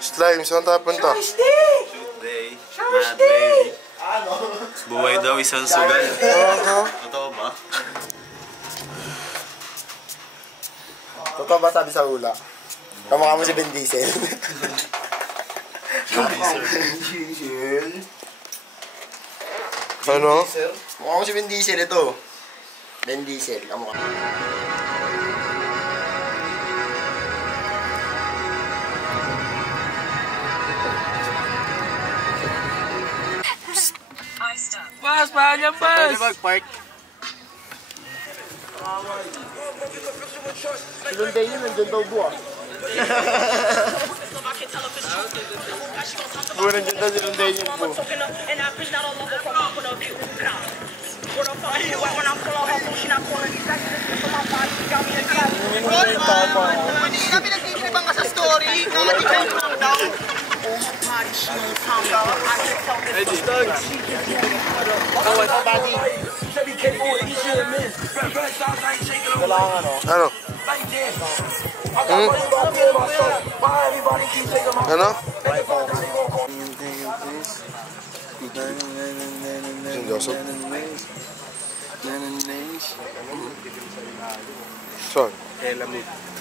Slime, saan tayo punta? Shoot day. Mad baby. Buhay daw isang sugal. Totoo ba? Totoo ba sabi sa hula? Kamukha mo si Ben Diesel. Diesel. Ano? Mukha ko si Ben Diesel ito. Ben Diesel, kamukha. Bas, mahal yan, Bas! Pwede mag-park. Si Lunday yun, nandun daw buwa. Buwan nandiyan daw si Lunday yun po. Hindi kami nagtitripang ka sa story. Kaya di kayo daw. Ano? Ano? Sing Joseph? Saan?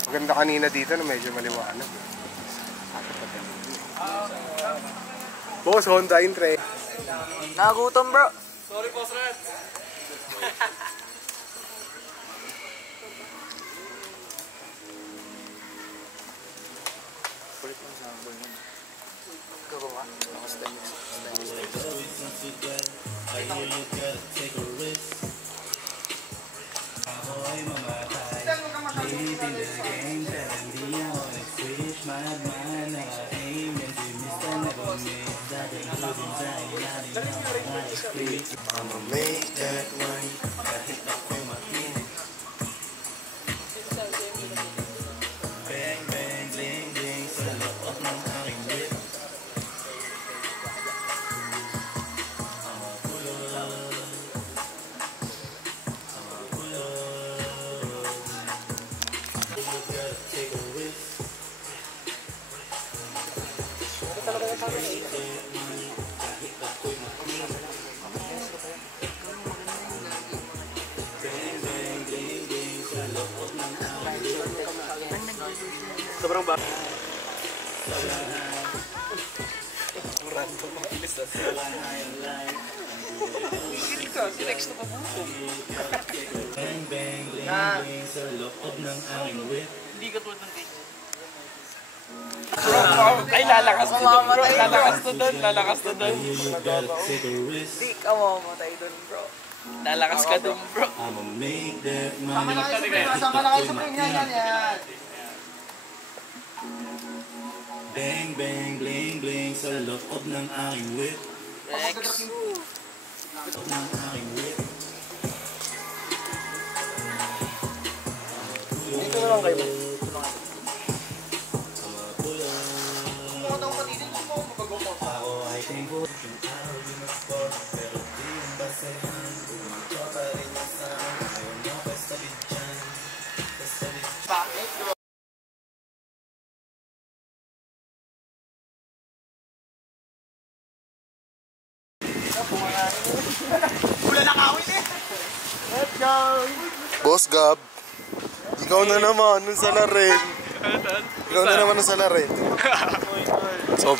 Maganda kanina dito na medyo maliwanag. Boss, Honda Intre. Nagutom, bro. Sorry, Boss Reds. I'ma make that money. Bang, bang, bling, bling sa loob ng aking whip. Sobrang ba? Bang, bang, bling, bling sa loob ng aking whip. Hindi ka tulad ng cake. Ay, lalakas na doon, bro. Lalakas na doon, lalakas na doon. Hindi ka mamamatay doon, bro. Lalakas ka doon, bro. I'ma make that money. Sama na kayo sa pinggan yan. Bang, bang, bling, bling sa loob ng aking whip. Rex. Loob ng aking whip. Dito na lang kayo. Ako ay thankful yung araw yung mag-score. Pero di yung basehan. Bumito pa rin yung sound. Ayaw mo basta bidyan. Basta bidyan. Boss Gab, ikaw na naman nung sa larin. Ikaw na naman nung sa larin. So,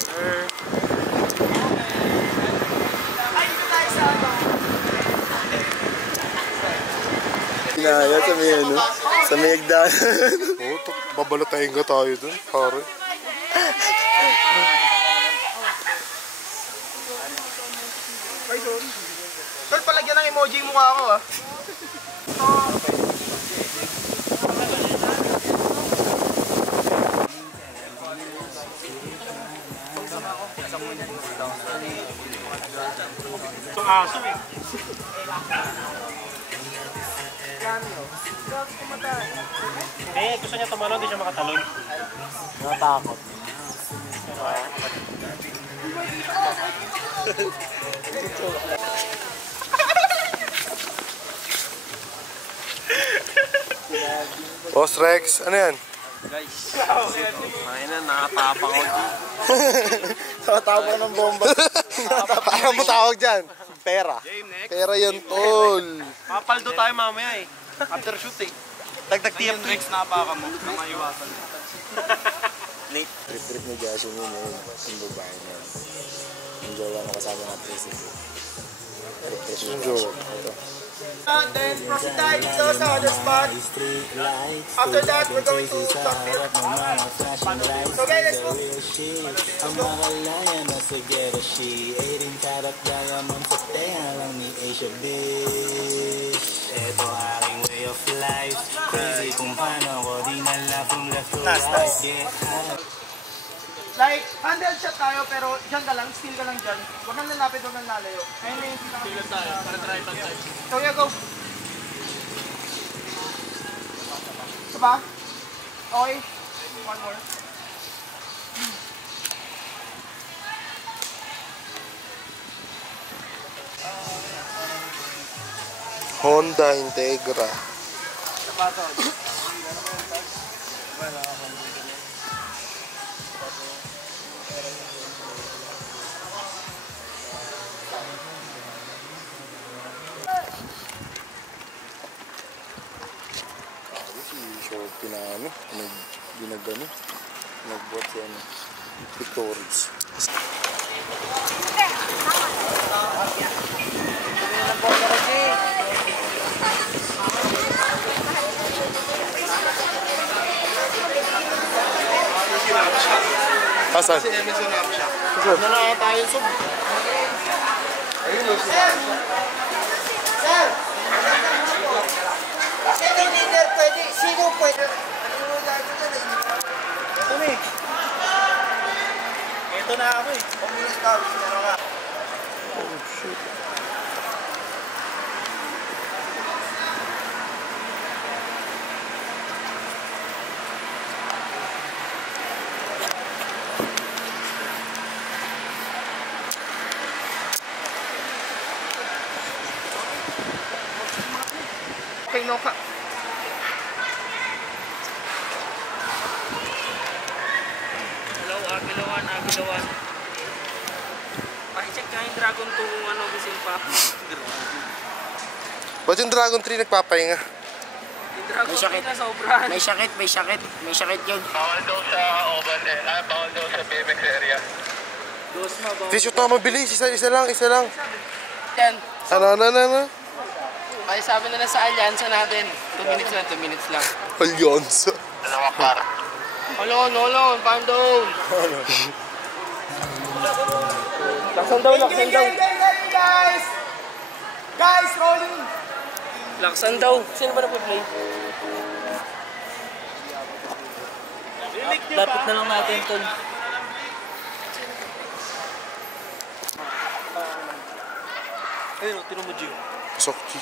Pinaya sa may ano, sa may hagdanan. Oo, babalatayin ka tayo dun, pare. Tol, palagyan ng emoji yung mukha ko, ah. Ito aso eh. Gusto niya tumalon, di siya makatalon. Natakot. Boss Rex, ano yan? Guys, ay na, nakatapang ako dito. Nakatapang ng bomba. Parang mo tawag dyan? Pera. Pera yan, tol. Mapaldo tayo mamaya eh. After shoot eh. Dagdag TF tricks na pa ka mo. Nang maiwasan. Trip-trip ni Josh yun yun. Yung babae niya. Yung jowa na kasama ng president. Trip-trip ni Josh. Then proceed tayo dito sa other spot. After that, we're going to Stockfield. So okay, let's move. Ang makalaya na sa gera she 18 karat diamond sa tenga lang ni Asia Bish. Ito aking way of life. Crazy kung paano ko dinala from left to right. Get high. Like, handle shot tayo pero dyan ka lang, still ka lang dyan. Huwag kang lalapit, huwag kang lalayo. Ayun na yung pinaka- tayo, para try bang tayo. So yeah, go. Isa pa? Okay. One more. Honda Integra. Short na ano, ginagano, nagbuhat si ano, Victorious. Asan? Si Emerson Ramsha. Asan? Nanaka tayo sub. Ayun o siya. Sir! Sino leader pwede? Sino pwede? Ito na eh. Ito na ako eh. Pag-minus ka, pero nga. Oh shit. Okay, no ka. Hello, Agilawan. Pakicheck ka yung Dragon 2 kung ano gising pa. Ba't yung Dragon 3 nagpapahinga? Yung Dragon 3 na sobrahan. May sakit yun. Bawal daw sa oval eh. Bawal daw sa BMX area. Dosma ba? T-shirt na mabilis, isa lang. Yan. Ano? Ay sabi na sa alyansa natin. 2 minutes lang. Alyansa. Dalawa para. Hold on, calm down. Laksan daw. Game, guys! Guys, rolling! Laksan daw. Sino ba na-play? Lapit na lang natin, Tol. Ayun, tino mo, Gio. Sokchi.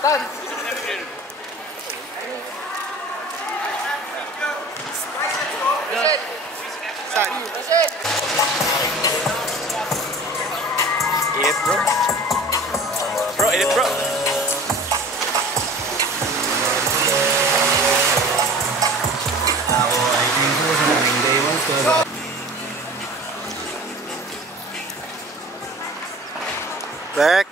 Stand! Edit, bro. Edit, bro. Back.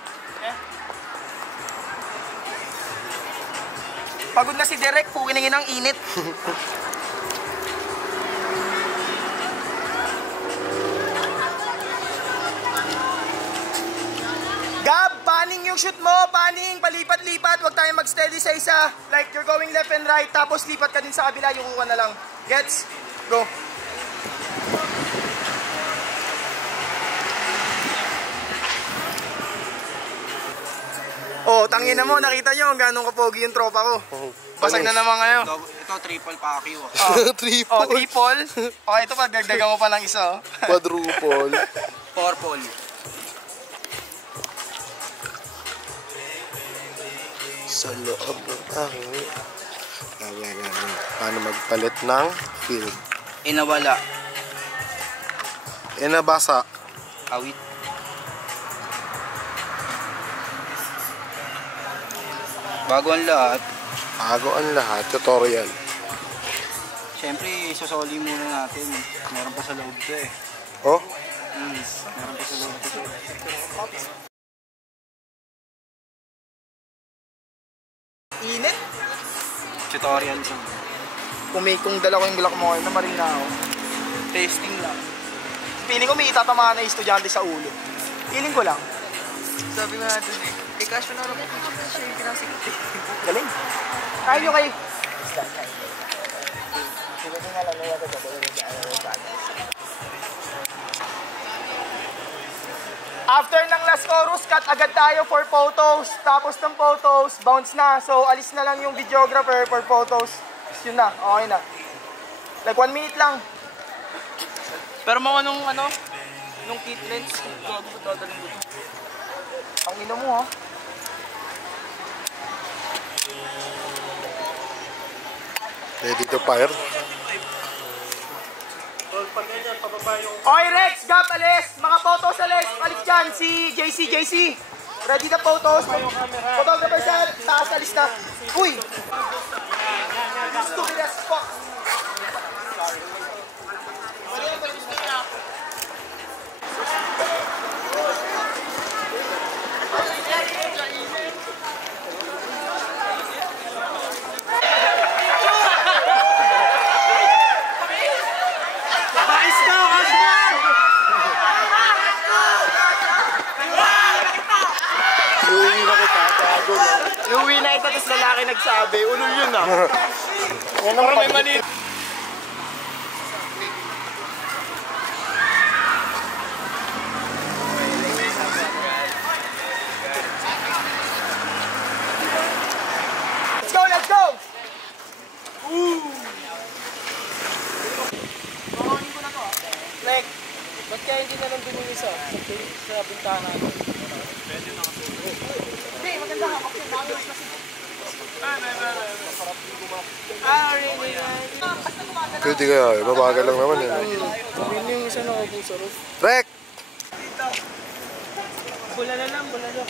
Pagod na si Derek, pukiningin ang init. Gab, panning yung shoot mo, panning, palipat-lipat, huwag tayong mag-steady sa isa. Like, you're going left and right, tapos lipat ka din sa kabila, yung kuha na lang. Gets? Go. Oh, tangina mo, nakita nyo kung gano'ng kapogi yung tropa ko. Basag na naman ngayon. Ito, triple pa Q. Triple. Oh, triple. Okay, ito pa, dagdagan mo pa ng isa. Oh. Quadruple. Purple. Sa loob ng aking... Paano magpalit ng field? Inawala. Inabasa. Awit. Bago ang lahat, Bago ang lahat, tutorial. syempre isosoli muna natin. Meron pa sa loob to eh. Oh, Meron pa sa loob to. Init. Tutorial to. Kung dala ko yung Glock mo ngayon na Marinao. Testing lang. Feeling ko may itatamaan na estudyante sa ulo. Feeling ko lang. Sabi nga dun eh. Eh, kasyo na lang siya yung pinasikip. Galing. Kaya nyo kayo. After ng last chorus, cut agad tayo for photos. Tapos ng photos, bounce na. So, alis na lang yung videographer for photos. Yun na, okay na. Like 1 minute lang. Pero mga nung kit lens, gago ko dadaling dito. Ang ino mo, ha? ready to fire. Okay, Rex, Gab, alis. Mga photos, alis. Alis dyan, si JC. Ready na photos. Photographer sa taas, alis na. Uy! Stupid as fuck. Uwi na kita, bago na. Uwi na ito, tapos lalaki nagsabi. Ulul yun, ah. Yan ang May mani. Let's go! Like, ba't kaya hindi na lang dun yung isa? Sa bintana. Hindi, maganda ka. Kasi namin kasi. Really? Pwede kaya, babagal lang naman eh. Yun yung isa na ako sa roof. Rek! Bulala lang, bulala.